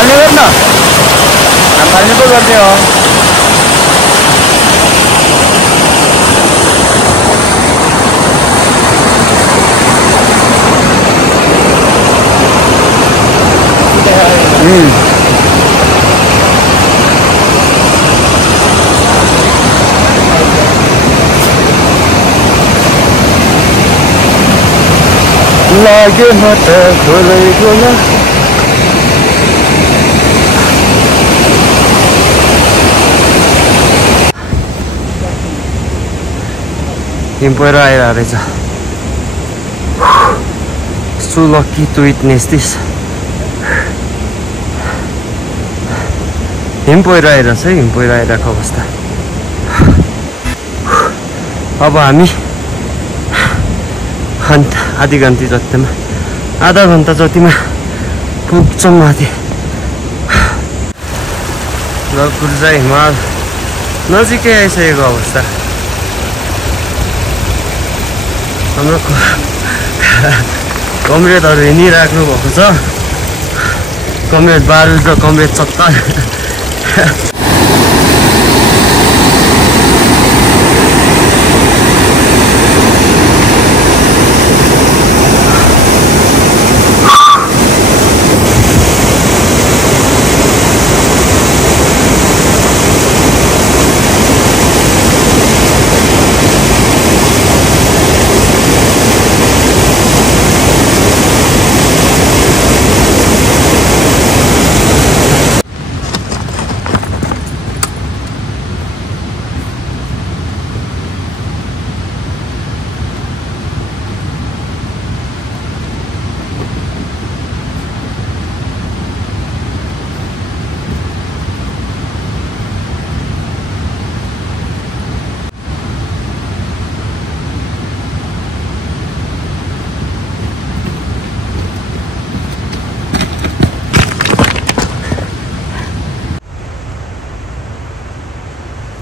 फाल्ने गर्न फाल्ने पो गर्ने हो लाग्यो म त खोलै खोला हिम पहिरो आइरहेको रहेछ So lucky to witness this. हिम पहिरो छ हिम पहिरो आइरहेको अवस्था अब हामी आधी घन्टा जतिमा आधा घन्टा जतिमा पुग्छौँ माथि ल गुर्जा हिमाल नजिकै आइसकेको अवस्था हाम्रो कमरेडहरू हिँडिराख्नु भएको छ कमरेड बारुद र कमरेड चक्कर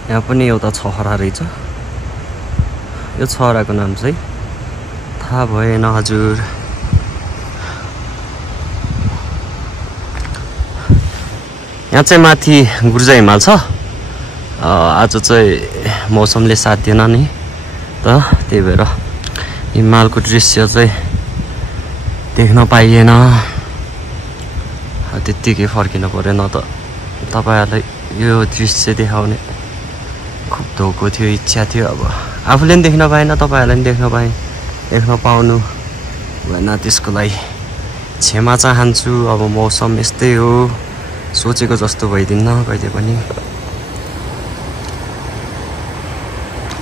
यहाँ पनि एउटा छहरा रहेछ यो छहराको नाम चाहिँ थाहा भएन हजुर यहाँ चाहिँ माथि गुर्जा हिमाल छ आज चाहिँ मौसमले साथ दिएन नि त त्यही भएर हिमालको दृश्य चाहिँ देख्न पाइएन त्यत्तिकै फर्किनु पर्यो न त तपाईहरुलाई यो दृश्य देखाउने खुब धोको थियो इच्छा थियो अब आफूले पनि देख्न पाएन तपाईहरुले पनि देख्न पाउनु भएन त्यसको लागि क्षमा चाहन्छु अब मौसम यस्तै हो सोचेको जस्तो भइदिन्न कहिले पनि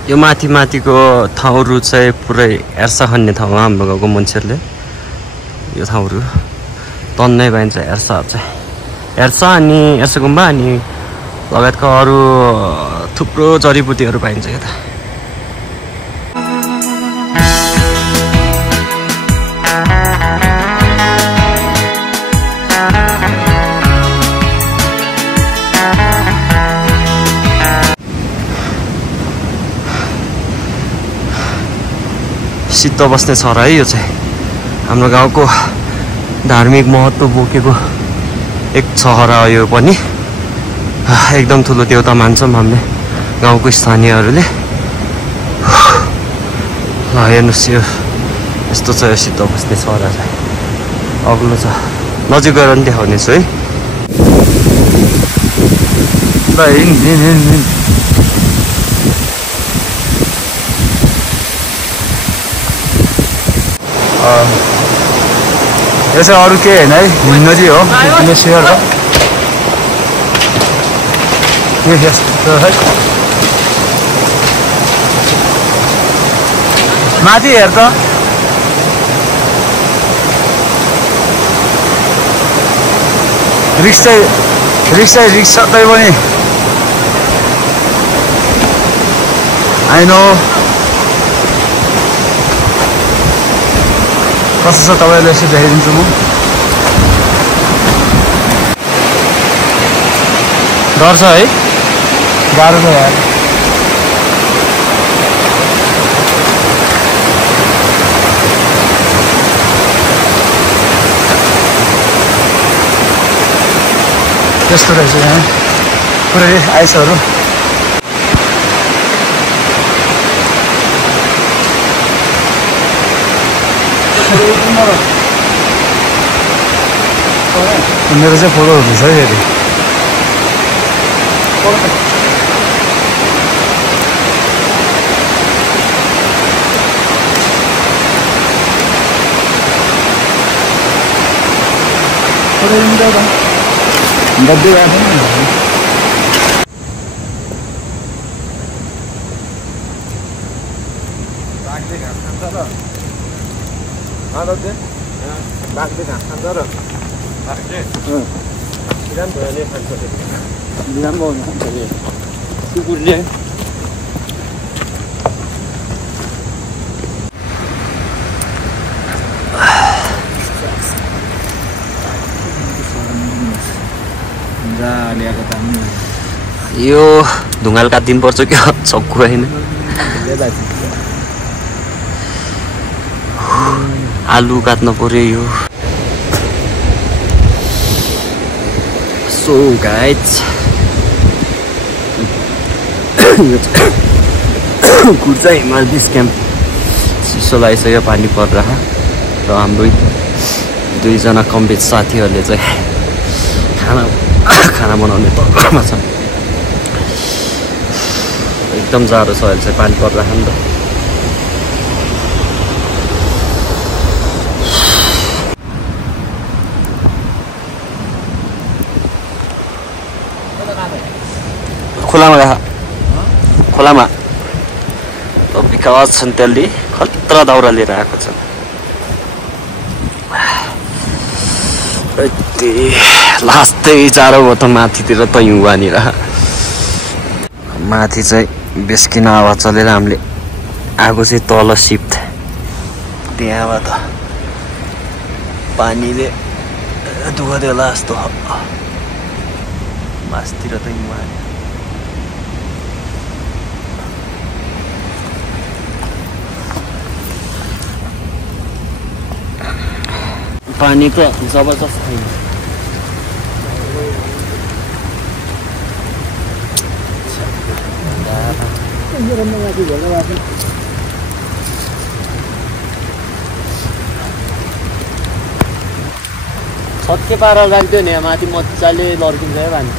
यो माथिको ठाउँहरु चाहिँ पुरै एर्सा खन्ने ठाउँ हो हाम्रो गाउँको मान्छेहरुले यो ठाउँहरु तन्नै पाइन्छ एर्सा चाहिँ एर्सा अनि एर्सा गुम्बा अनि लगायतका अरु थुप्रो जडीबुटीहरु पाइन्छ यता शीत बस्ने छहरा है यो चाहिँ हाम्रो गाउँको धार्मिक महत्त्व बोकेको एक छहरा हो यो पनि एकदम ठुलो देवता मान्छौं हामीले गाउँको स्थानीयहरुले ल हेर्नुस् यो यस्तो छ यो शीत बस्ने छहरा चाहिँ अग्लो छ नजिक गएर पनि देखाउने छु है ल हिँड यो चाहिँ अरु के हैन है हिँड्नजी हो ग्लेसियर हो के यस्तो है माथि हेर त रिक्सा तै पनि आई नो कस्तो छ तपाईहरुले यसो देखाइदिन्छु म डर छ है गाह्रो छ यार जस्तो रहेछ यहाँ पुरै आइसहरू मेरो चाहिँ फोटो हुँदैछ है फेरि बर्थडे गएको कुकुरले यो ढुङ्गाल काटिदिनु पर्छ क्या सक्कु होइन आलु काट्नु पर्यो यो सो गाइज कुर्चा हिमाल बिस क्याम्प चिसो लगाइसक्यो पानी परिरह र हाम्रो दुईजना कम्बेज साथीहरूले चाहिँ खाना बनाउने तर्खरमा छन् एकदम जाडो छ अहिले चाहिँ पानी परिरह नि त खोलामा गए खोलामा विकास छन् त्यसले खतरा दाउरा लिएर आएको छन् लास्टै जाडो भयो त माथितिर त युवानिर माथि चाहिँ बेस्किन आवाज चलेर हामीले आगो चाहिँ तल सिफ्ट त्यहाँबाट पानीले दुःख देला जस्तो मासतिर त युवा पानी त जबरजस्त छैन छत्के पारेर राख्दियो नि माथि मजाले लड्किन्छ है पानी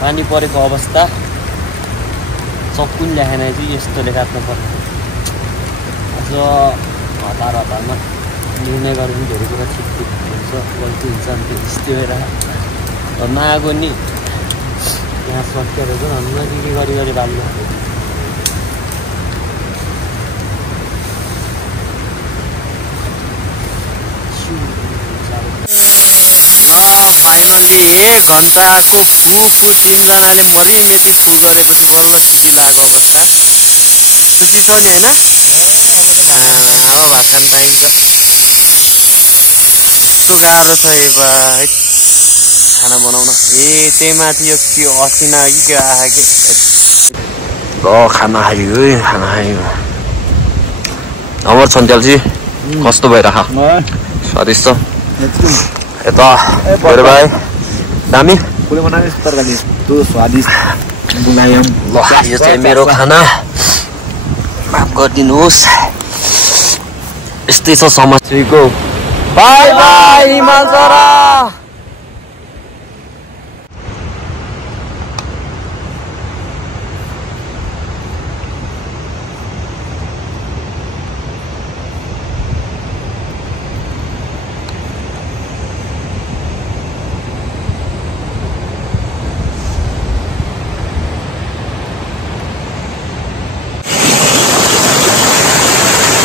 पानी परेको अवस्था चक्कुन ल्याखेन चाहिँ यस्तोले काट्नु पर्छ अझ हतारमा निर्णय गरेर पनि धेरै कुरा ठिक हुन्छ गल्ती हुन्छ अनि त्यो यस्तो भएर नआगो नि यहाँ सट्केर चाहिँ हामी के गरी बाल्नु फाइनली 1 घन्टाको फु तिनजनाले मरिमेटी फु गरेपछि बल्ल खुसी लागेको अवस्था खुसी छौ नि होइन अब भात खान पाइन्छ यस्तो गाह्रो छ भाइ खाना बनाउन त्यही माथि यो के असिना कि के आहा कि ल खाना खायो खाना खायो अमर छन्त्यालजी कस्तो भइरह स्वादिष्ट यता बडे भाइ दामी कुले बनाए तरकारी त्यो स्वादिष्ट बनायौं ल यो चाहिँ मेरो खाना माफ गरिदिनुहोस् यस्तै छ समस्याको बाइ बाइ हिमाल चरा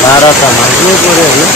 भारत माग्नु पर्यो